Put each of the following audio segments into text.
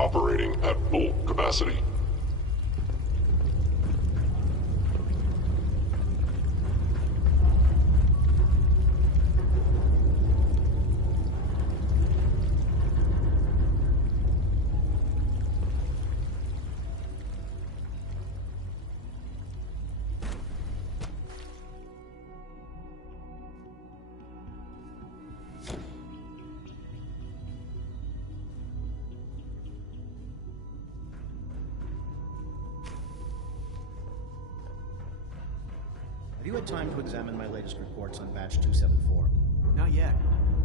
Operating at full capacity. Have you had time to examine my latest reports on Batch 274? Not yet.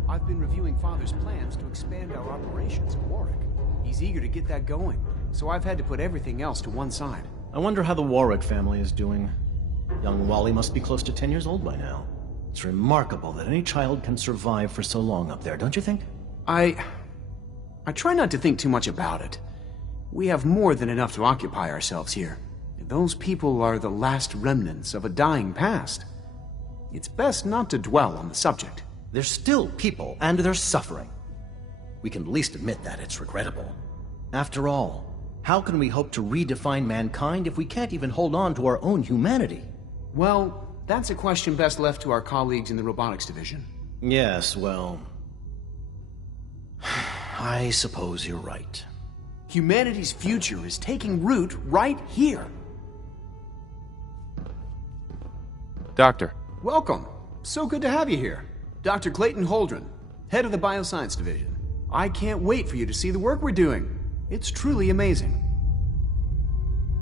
I've been reviewing Father's plans to expand our operations at Warwick. He's eager to get that going, so I've had to put everything else to one side. I wonder how the Warwick family is doing. Young Wally must be close to 10 years old by now. It's remarkable that any child can survive for so long up there, don't you think? I try not to think too much about it. We have more than enough to occupy ourselves here. Those people are the last remnants of a dying past. It's best not to dwell on the subject. They're still people, and they're suffering. We can at least admit that it's regrettable. After all, how can we hope to redefine mankind if we can't even hold on to our own humanity? Well, that's a question best left to our colleagues in the robotics division. Yes, well... I suppose you're right. Humanity's future is taking root right here. Doctor. Welcome. So good to have you here. Dr. Clayton Holdren, head of the Bioscience Division. I can't wait for you to see the work we're doing. It's truly amazing.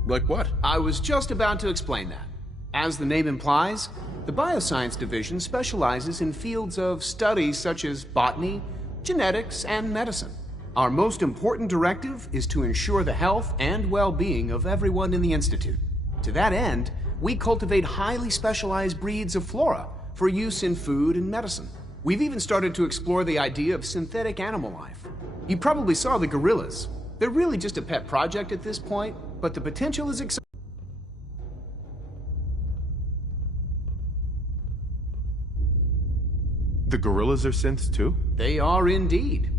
Like what? I was just about to explain that. As the name implies, the Bioscience Division specializes in fields of study such as botany, genetics, and medicine. Our most important directive is to ensure the health and well-being of everyone in the Institute. To that end, we cultivate highly specialized breeds of flora for use in food and medicine. We've even started to explore the idea of synthetic animal life. You probably saw the gorillas. They're really just a pet project at this point, but the potential is exciting. The gorillas are synths too? They are indeed.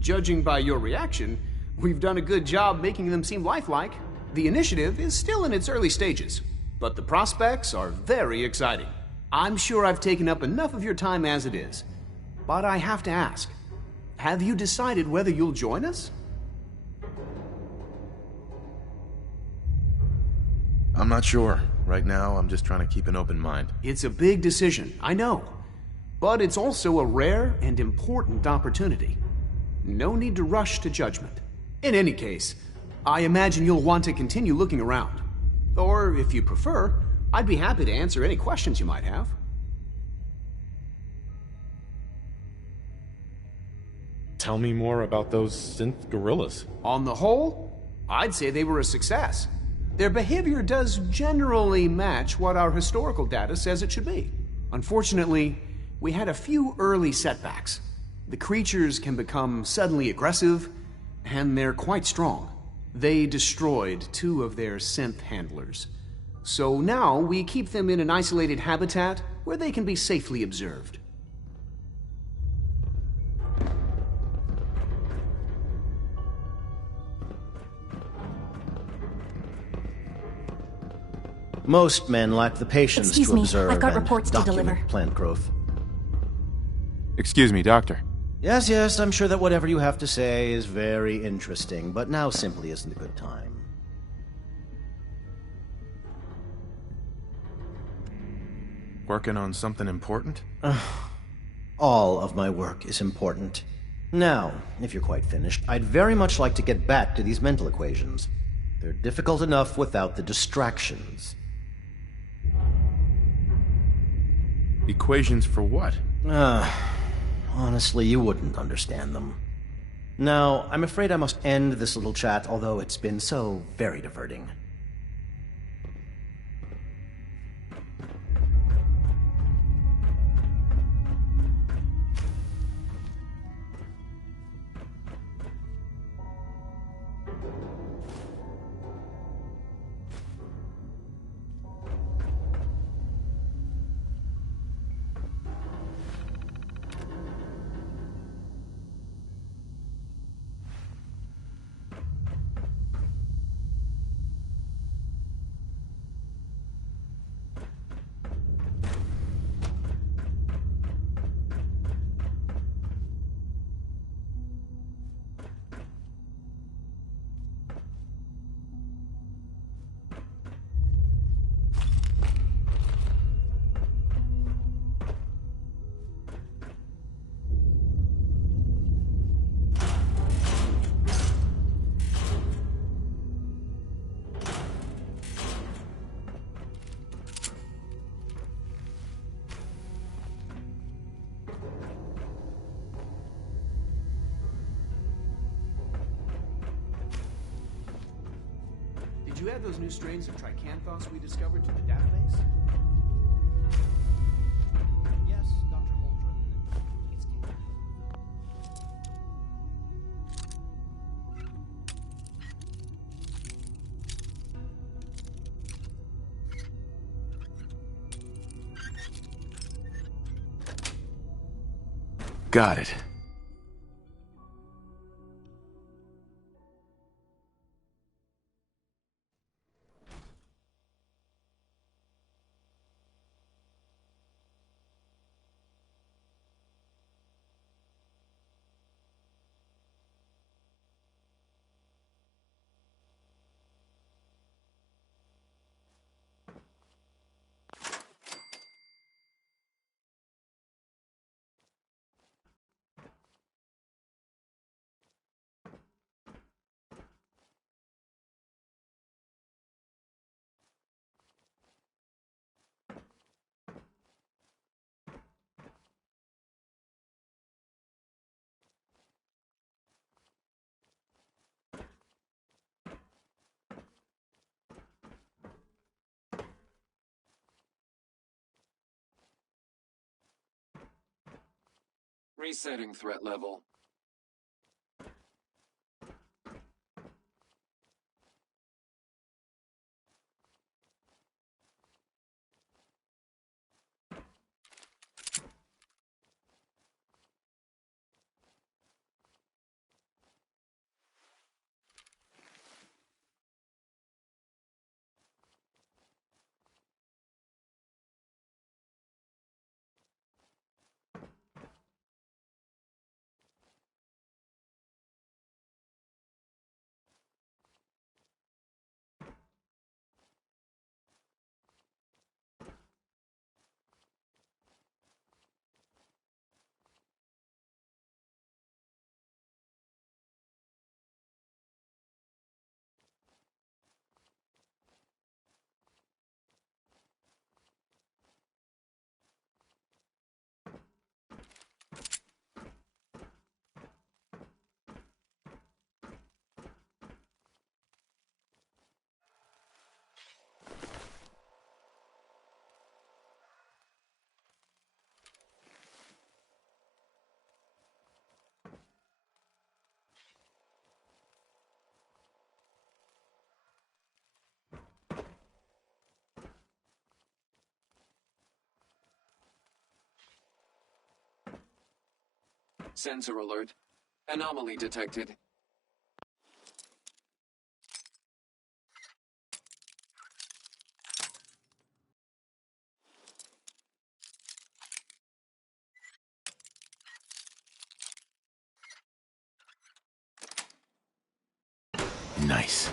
Judging by your reaction, we've done a good job making them seem lifelike. The initiative is still in its early stages, but the prospects are very exciting. I'm sure I've taken up enough of your time as it is, but I have to ask, have you decided whether you'll join us? I'm not sure. Right now, I'm just trying to keep an open mind. It's a big decision, I know, but it's also a rare and important opportunity. No need to rush to judgment. In any case, I imagine you'll want to continue looking around. Or, if you prefer, I'd be happy to answer any questions you might have. Tell me more about those synth gorillas. On the whole, I'd say they were a success. Their behavior does generally match what our historical data says it should be. Unfortunately, we had a few early setbacks. The creatures can become suddenly aggressive, and they're quite strong. They destroyed 2 of their synth handlers. So now we keep them in an isolated habitat where they can be safely observed. Most men lack the patience Excuse to me, observe I've got and reports to document deliver. plant growth. Excuse me, Doctor. Yes, I'm sure that whatever you have to say is very interesting, but now simply isn't a good time. Working on something important? All of my work is important. Now, if you're quite finished, I'd very much like to get back to these mental equations. They're difficult enough without the distractions. Equations for what? Honestly, you wouldn't understand them. Now, I'm afraid I must end this little chat, although it's been so very diverting. Did you add those new strains of tricanthos we discovered to the database? Yes, Dr. Holdren. It's taken. Got it. Resetting threat level. Sensor alert. Anomaly detected. Nice.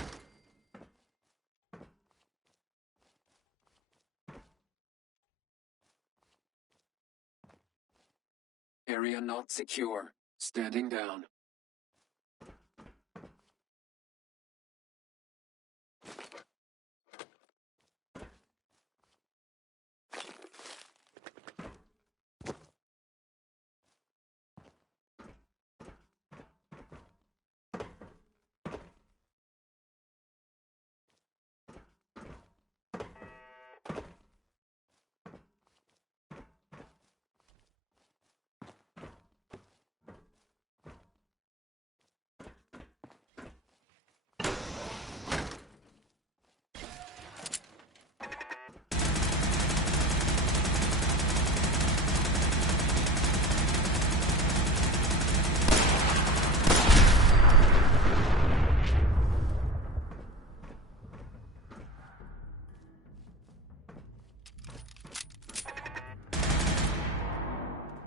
Area not secure. Standing down.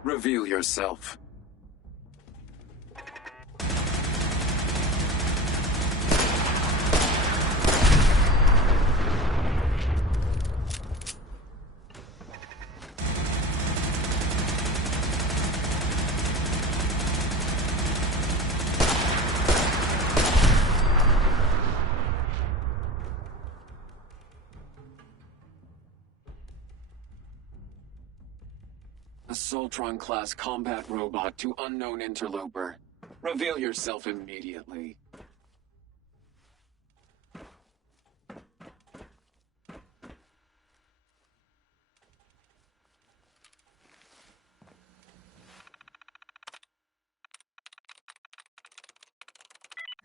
Reveal yourself. A Soltron-class combat robot to unknown interloper. Reveal yourself immediately.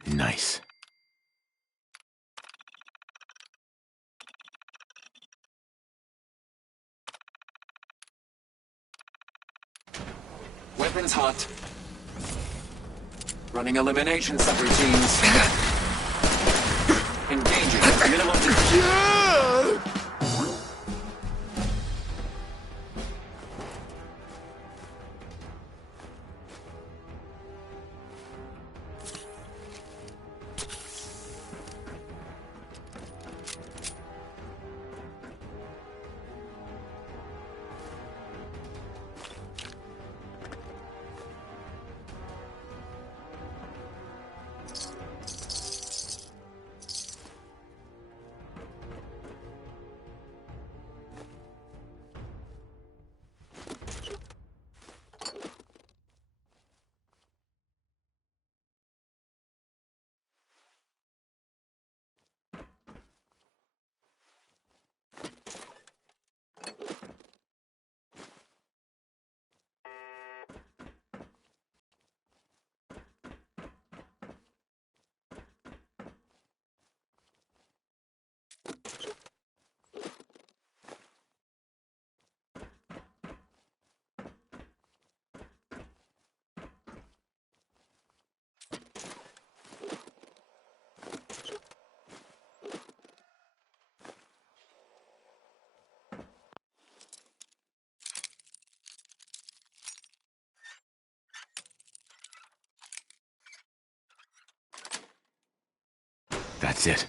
Nice. Weapons hot. Running elimination subroutines. Engaging minimum. That's it.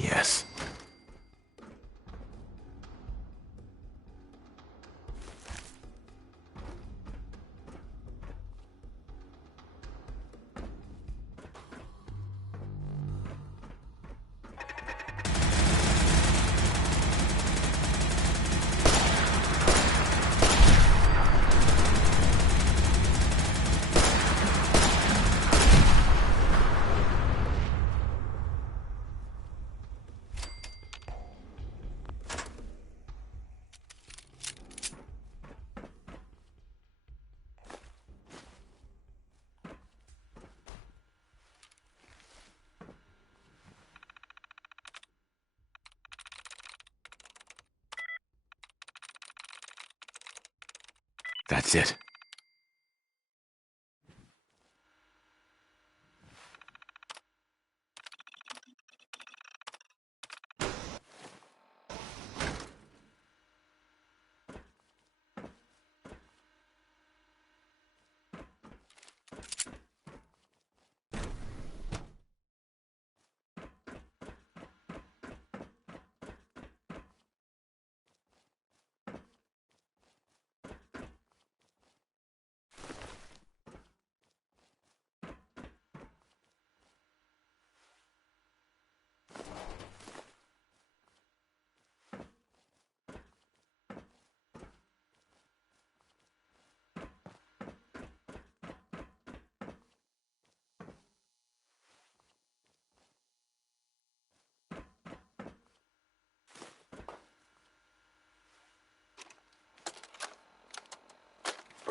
Yes. That's it.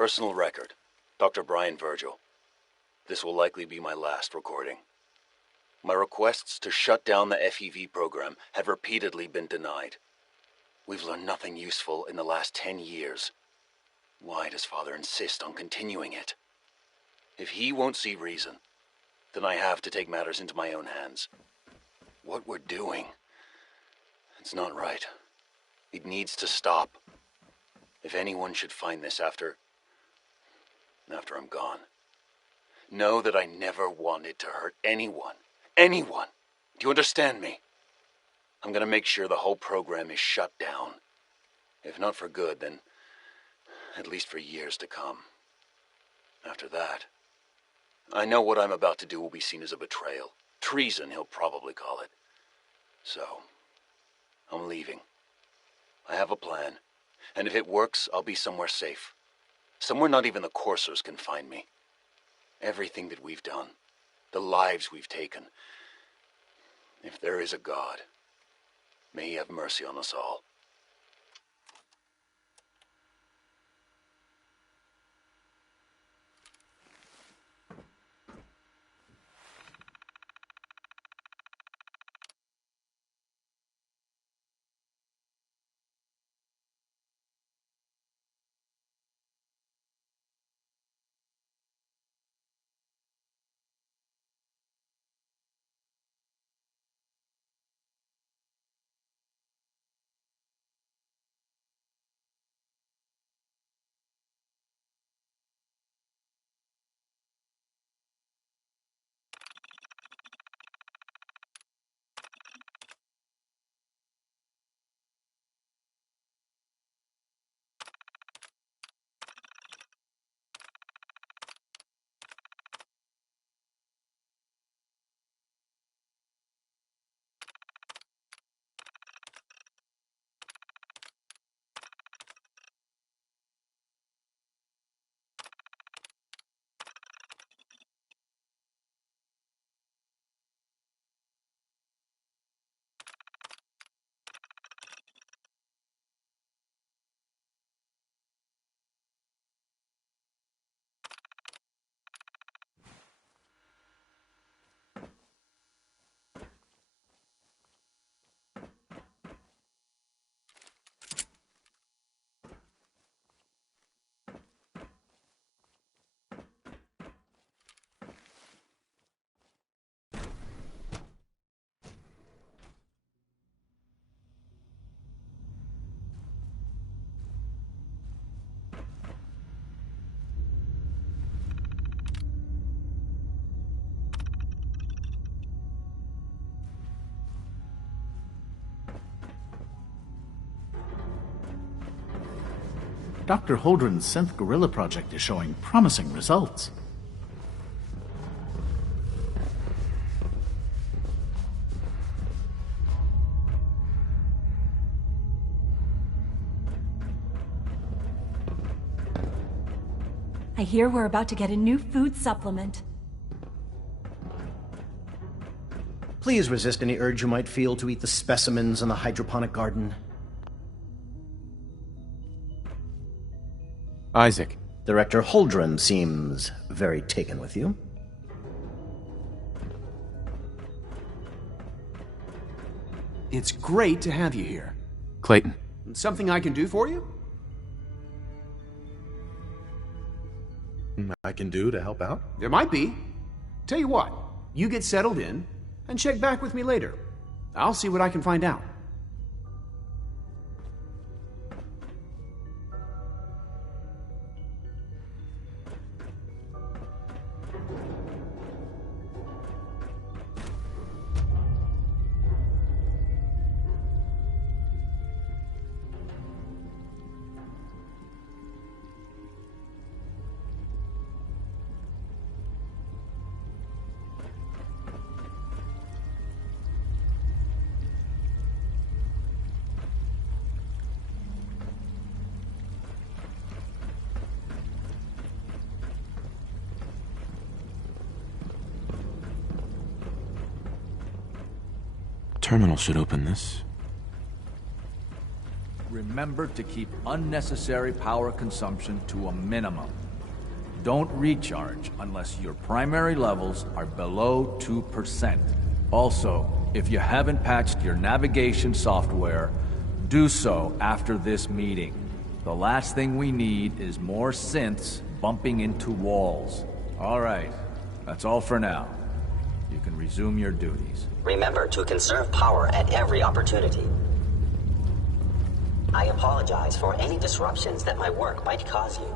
personal record, Dr. Brian Virgil. This will likely be my last recording. My requests to shut down the FEV program have repeatedly been denied. We've learned nothing useful in the last 10 years. Why does Father insist on continuing it? If he won't see reason, then I have to take matters into my own hands. What we're doing, it's not right. It needs to stop. If anyone should find this after I'm gone, know that I never wanted to hurt anyone. Anyone! Do you understand me? I'm gonna make sure the whole program is shut down. If not for good, then at least for years to come. After that, I know what I'm about to do will be seen as a betrayal. Treason, he'll probably call it. So, I'm leaving. I have a plan, and if it works, I'll be somewhere safe. Somewhere not even the coursers can find me. Everything that we've done, the lives we've taken. If there is a God, may he have mercy on us all. Dr. Holdren's synth gorilla project is showing promising results. I hear we're about to get a new food supplement. Please resist any urge you might feel to eat the specimens in the hydroponic garden. Isaac. Director Holdren seems very taken with you. It's great to have you here. Clayton. Something I can do for you? I can do to help out? There might be. Tell you what, you get settled in and check back with me later. I'll see what I can find out. Terminal should open this. Remember to keep unnecessary power consumption to a minimum. Don't recharge unless your primary levels are below 2%. Also, if you haven't patched your navigation software, do so after this meeting. The last thing we need is more synths bumping into walls. All right, that's all for now. You can resume your duties. Remember to conserve power at every opportunity. I apologize for any disruptions that my work might cause you.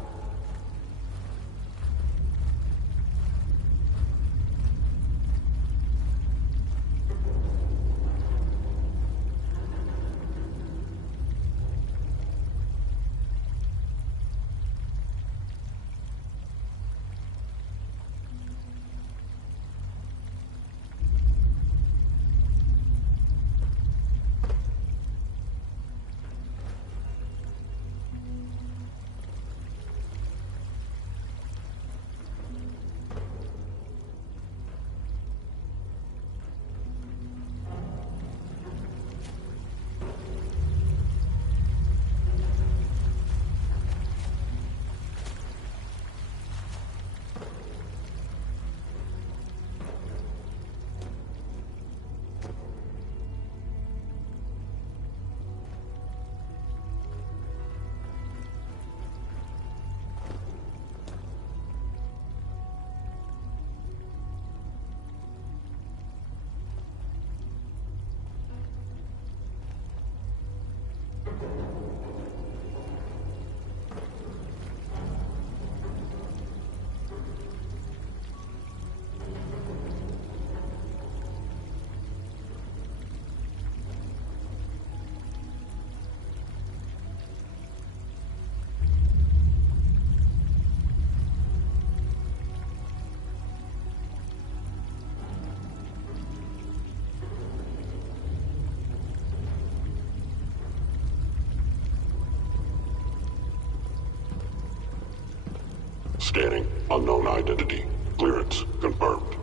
Scanning. Unknown identity. Clearance confirmed.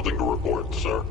Nothing to report, sir.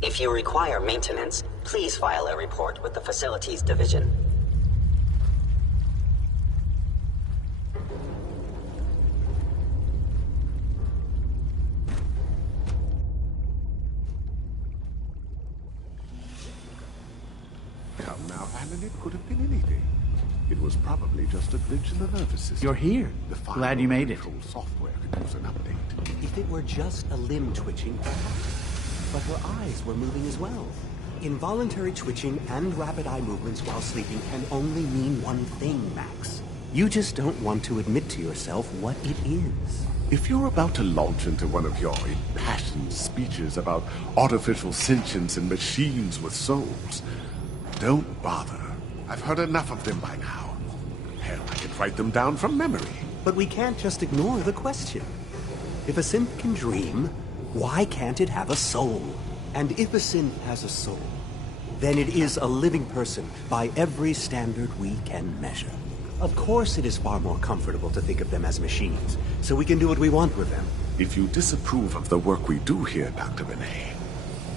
If you require maintenance, please file a report with the Facilities Division. Come now, Alan, it could have been anything. It was probably just a glitch in the nervous system. You're here. The final Glad you made it. control software could use an update. If it were just a limb twitching, but her eyes were moving as well. Involuntary twitching and rapid eye movements while sleeping can only mean one thing, Max. You just don't want to admit to yourself what it is. If you're about to launch into one of your impassioned speeches about artificial sentience and machines with souls, don't bother. I've heard enough of them by now. Hell, I could write them down from memory. But we can't just ignore the question. If a synth can dream, why can't it have a soul? And if a synth has a soul, then it is a living person by every standard we can measure. Of course it is far more comfortable to think of them as machines, so we can do what we want with them. If you disapprove of the work we do here, Dr. Benet,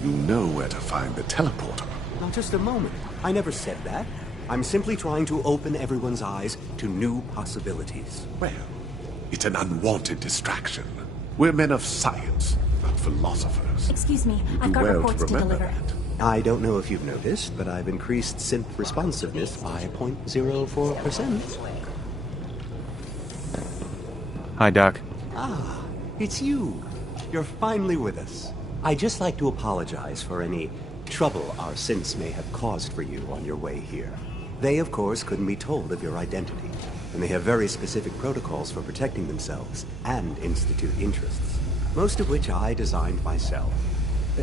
you know where to find the teleporter. Now just a moment. I never said that. I'm simply trying to open everyone's eyes to new possibilities. Well, it's an unwanted distraction. We're men of science, not philosophers. Excuse me, You I've do got well reports to remember deliver. that. I don't know if you've noticed, but I've increased synth responsiveness by 0.04%. Hi, Doc. Ah, it's you. You're finally with us. I'd just like to apologize for any trouble our synths may have caused for you on your way here. They, of course, couldn't be told of your identity, and they have very specific protocols for protecting themselves and institute interests, most of which I designed myself.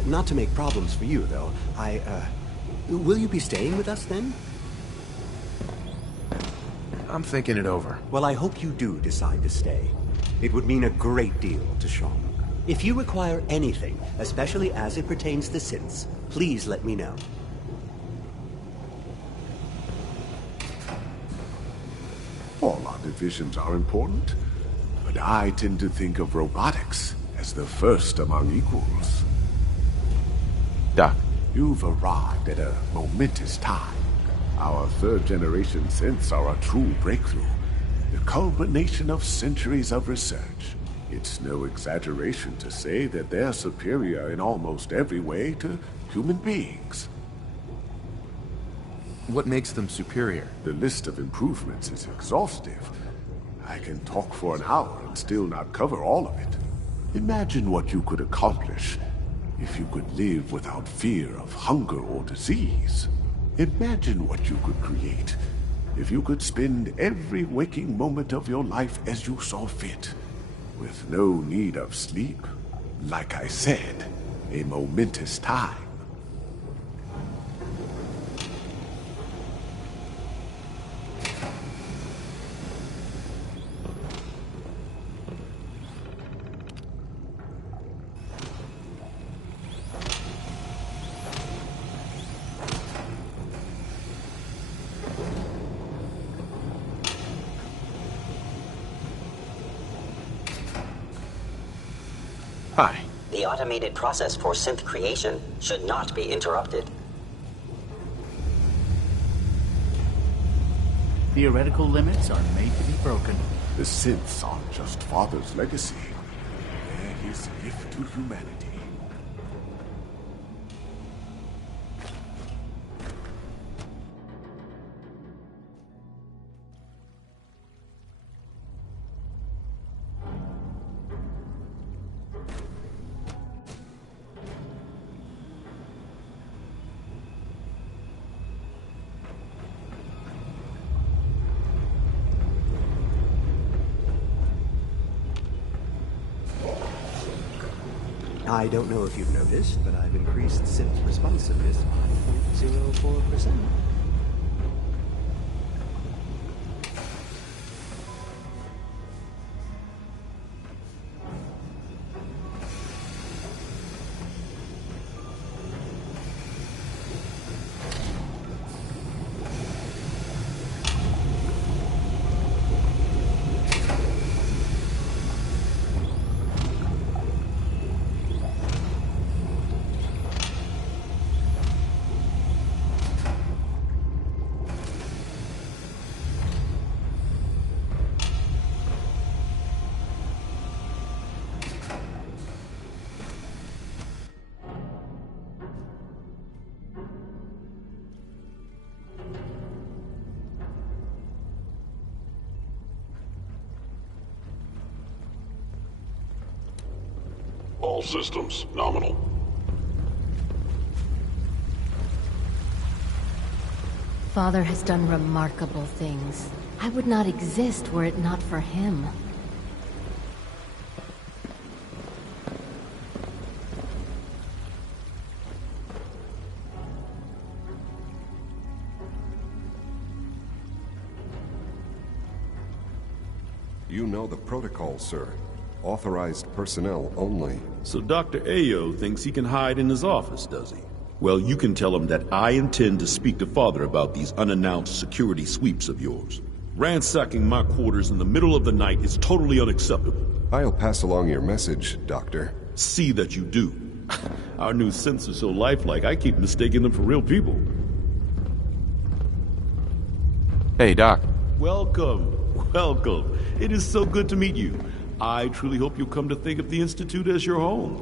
Not to make problems for you, though. Will you be staying with us, then? I'm thinking it over. Well, I hope you do decide to stay. It would mean a great deal to Sean. If you require anything, especially as it pertains to synths, please let me know. All our divisions are important, but I tend to think of robotics as the first among equals. Doc. You've arrived at a momentous time. Our third-generation synths are a true breakthrough, the culmination of centuries of research. It's no exaggeration to say that they're superior in almost every way to human beings. What makes them superior? The list of improvements is exhaustive. I can talk for an hour and still not cover all of it. Imagine what you could accomplish if you could live without fear of hunger or disease. Imagine what you could create if you could spend every waking moment of your life as you saw fit, with no need of sleep. Like I said, a momentous time. Hi. The automated process for synth creation should not be interrupted. Theoretical limits are made to be broken. The synths aren't just Father's legacy. They're his gift to humanity. I don't know if you've noticed, but I've increased synth responsiveness by 0.04%. All systems nominal. Father has done remarkable things. I would not exist were it not for him. You know the protocol, sir. Authorized personnel only. So Dr. Ayo thinks he can hide in his office, does he? Well, you can tell him that I intend to speak to Father about these unannounced security sweeps of yours. Ransacking my quarters in the middle of the night is totally unacceptable. I'll pass along your message, Doctor. See that you do. Our new synths are so lifelike, I keep mistaking them for real people. Hey, Doc. Welcome. Welcome. It is so good to meet you. I truly hope you'll come to think of the Institute as your home.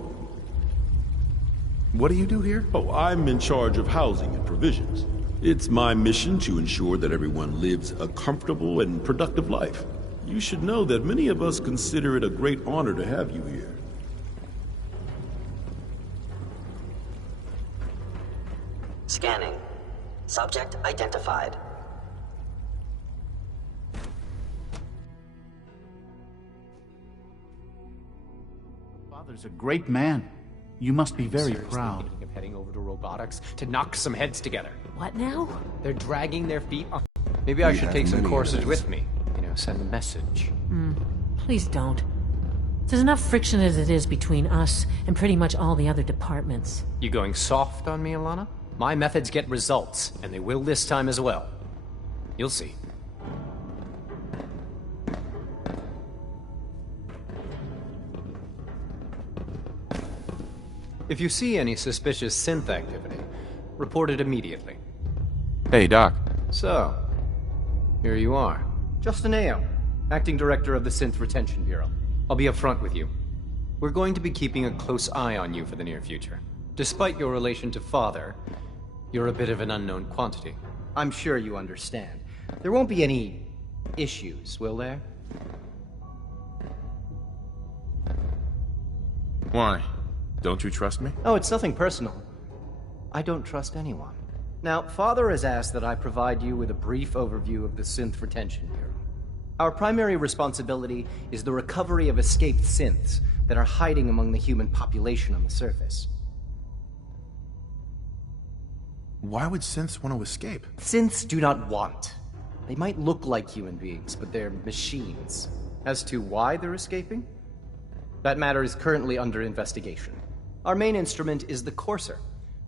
What do you do here? Oh, I'm in charge of housing and provisions. It's my mission to ensure that everyone lives a comfortable and productive life. You should know that many of us consider it a great honor to have you here. Scanning. Subject identified. Father's a great man. You must be very proud. Thinking of heading over to robotics to knock some heads together. What now? They're dragging their feet on. Maybe I should take some courses with me. You know, send a message. Please don't. There's enough friction as it is between us and pretty much all the other departments. You going soft on me, Alana? My methods get results, and they will this time as well. You'll see. If you see any suspicious synth activity, report it immediately. Hey, Doc. So, here you are. Justin Ayo, Acting Director of the Synth Retention Bureau. I'll be upfront with you. We're going to be keeping a close eye on you for the near future. Despite your relation to Father, you're a bit of an unknown quantity. I'm sure you understand. There won't be any issues, will there? Why? Don't you trust me? Oh, it's nothing personal. I don't trust anyone. Now, Father has asked that I provide you with a brief overview of the Synth Retention Bureau. Our primary responsibility is the recovery of escaped synths that are hiding among the human population on the surface. Why would synths want to escape? Synths do not want. They might look like human beings, but they're machines. As to why they're escaping? That matter is currently under investigation. Our main instrument is the Courser,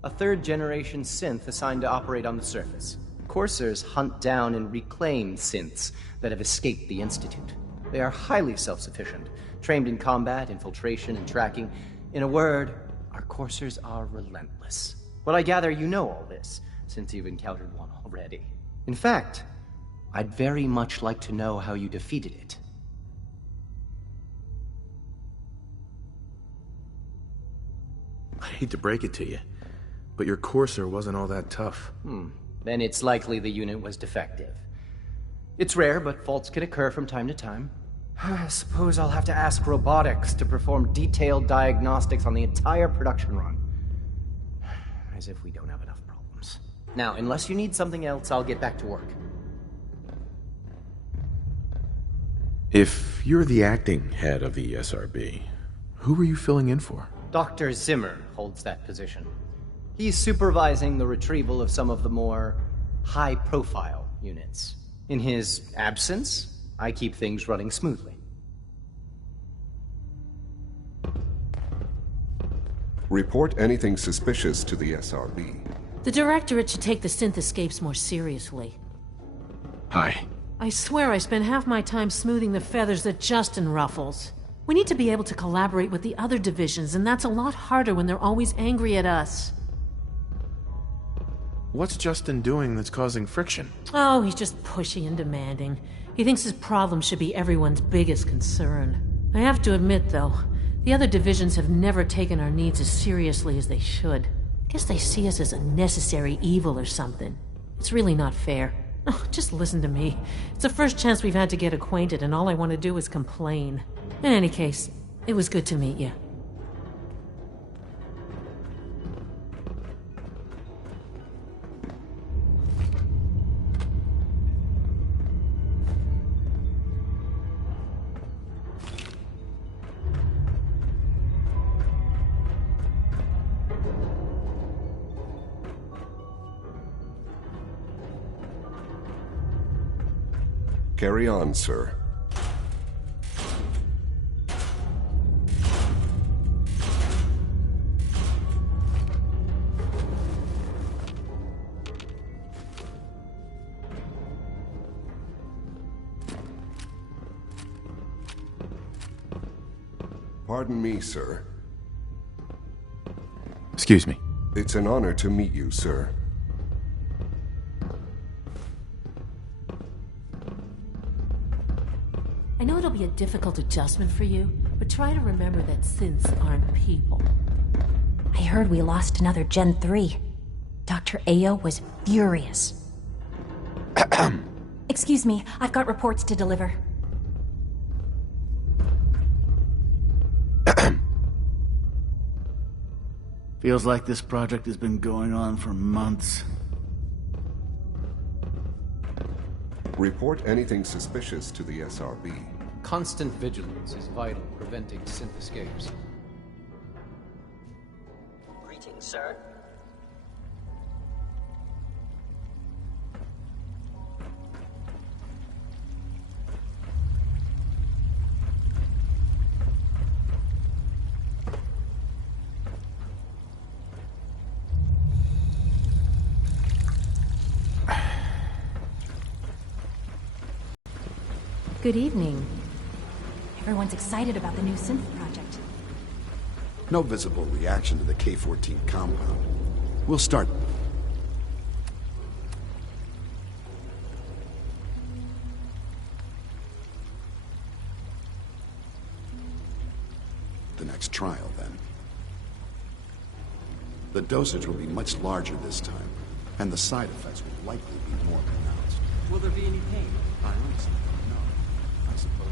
a third-generation synth assigned to operate on the surface. Coursers hunt down and reclaim synths that have escaped the Institute. They are highly self-sufficient, trained in combat, infiltration, and tracking, In a word, our coursers are relentless. But I gather you know all this, since you've encountered one already. In fact, I'd very much like to know how you defeated it. I hate to break it to you, but your courser wasn't all that tough. Then it's likely the unit was defective. It's rare, but faults can occur from time to time. I suppose I'll have to ask robotics to perform detailed diagnostics on the entire production run. As if we don't have enough problems. Now, unless you need something else, I'll get back to work. If you're the acting head of the SRB, who were you filling in for? Dr. Zimmer holds that position. He's supervising the retrieval of some of the more high-profile units. In his absence, I keep things running smoothly. Report anything suspicious to the SRB. The Directorate should take the synth escapes more seriously. Hi. I swear I spend half my time smoothing the feathers that Justin ruffles. We need to be able to collaborate with the other divisions, and that's a lot harder when they're always angry at us. What's Justin doing that's causing friction? Oh, he's just pushy and demanding. He thinks his problem should be everyone's biggest concern. I have to admit, though, the other divisions have never taken our needs as seriously as they should. I guess they see us as a necessary evil or something. It's really not fair. Oh, just listen to me. It's the first chance we've had to get acquainted, and all I want to do is complain. In any case, it was good to meet you. Carry on, sir. Pardon me, sir. Excuse me. It's an honor to meet you, sir. I know it'll be a difficult adjustment for you, but try to remember that synths aren't people. I heard we lost another Gen 3. Dr. Ayo was furious. Excuse me, I've got reports to deliver. Feels like this project has been going on for months. Report anything suspicious to the SRB. Constant vigilance is vital, preventing synth escapes. Greetings, sir. Good evening. Everyone's excited about the new synth project. No visible reaction to the K-14 compound. We'll start. The next trial, then. The dosage will be much larger this time, and the side effects will likely be more pronounced. Will there be any pain? I honestly don't know. I suppose.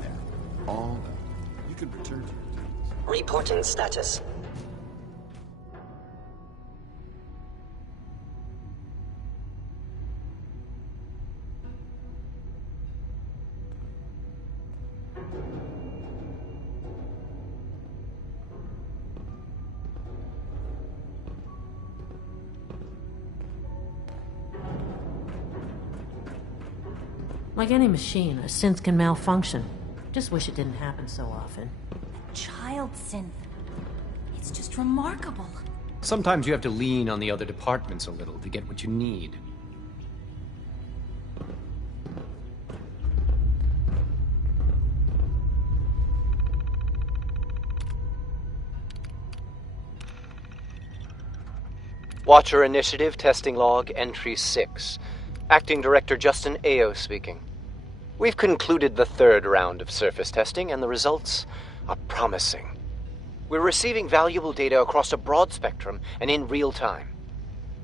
There. All done. You can return to your duties. Reporting status. Like any machine, a synth can malfunction. Just wish it didn't happen so often. Child synth. It's just remarkable. Sometimes you have to lean on the other departments a little to get what you need. Watcher Initiative Testing Log Entry 6. Acting Director Justin Ayo speaking. We've concluded the third round of surface testing, and the results are promising. We're receiving valuable data across a broad spectrum and in real time.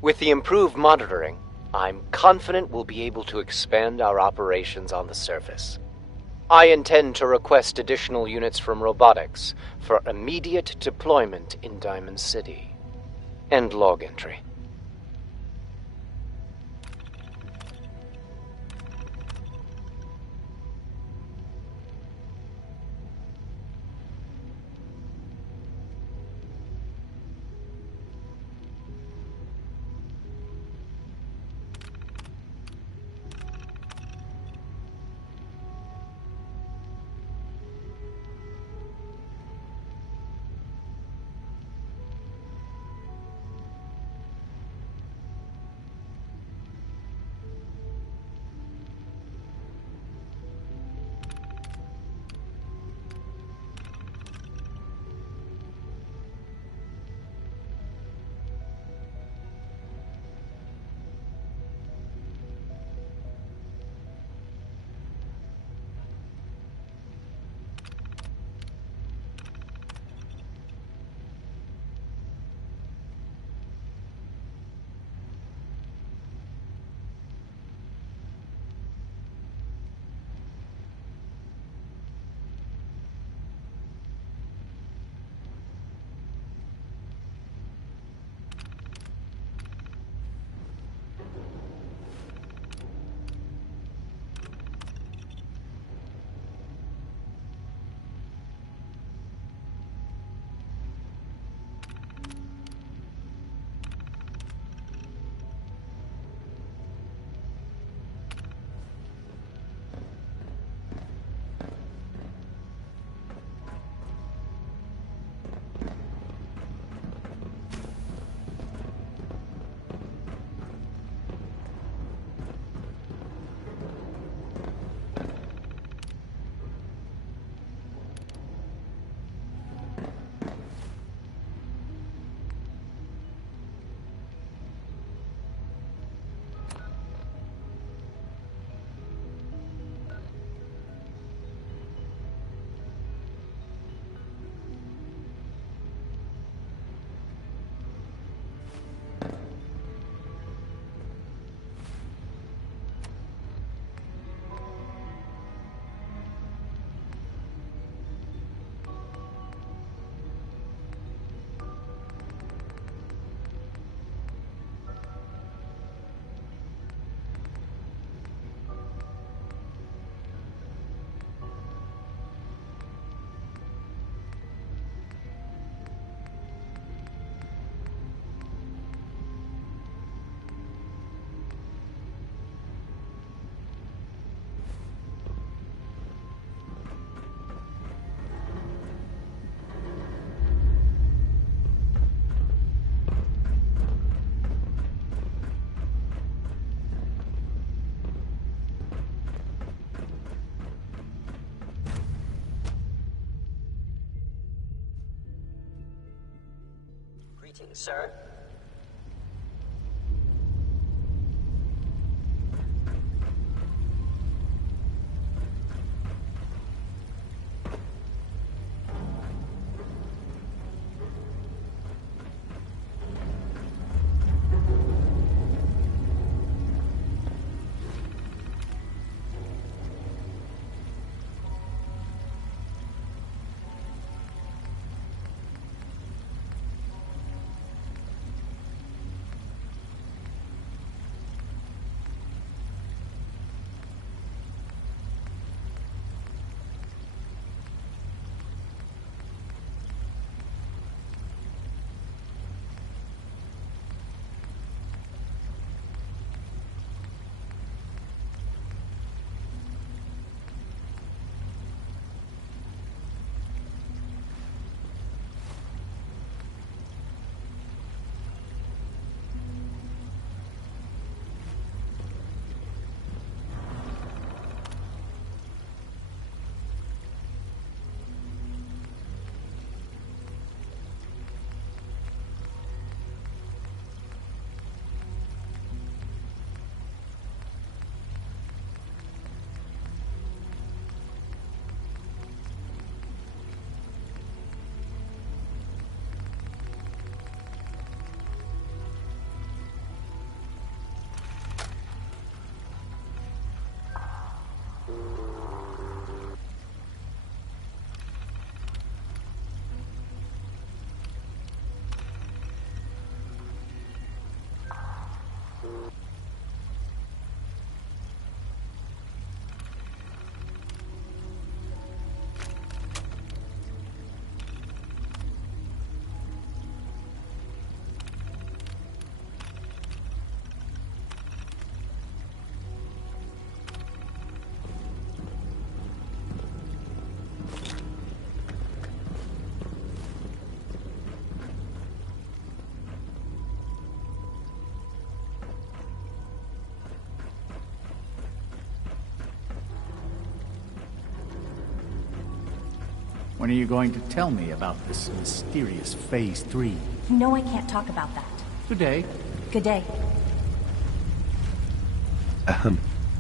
With the improved monitoring, I'm confident we'll be able to expand our operations on the surface. I intend to request additional units from robotics for immediate deployment in Diamond City. End log entry. Greetings, sir. When are you going to tell me about this mysterious Phase 3? You know I can't talk about that. Good day. Good day.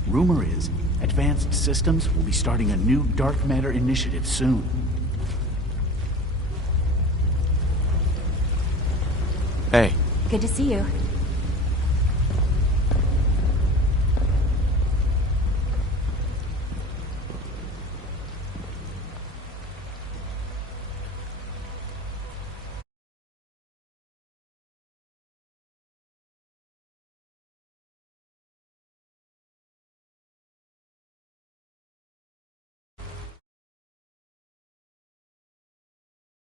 Rumor is, Advanced Systems will be starting a new dark matter initiative soon. Hey. Good to see you.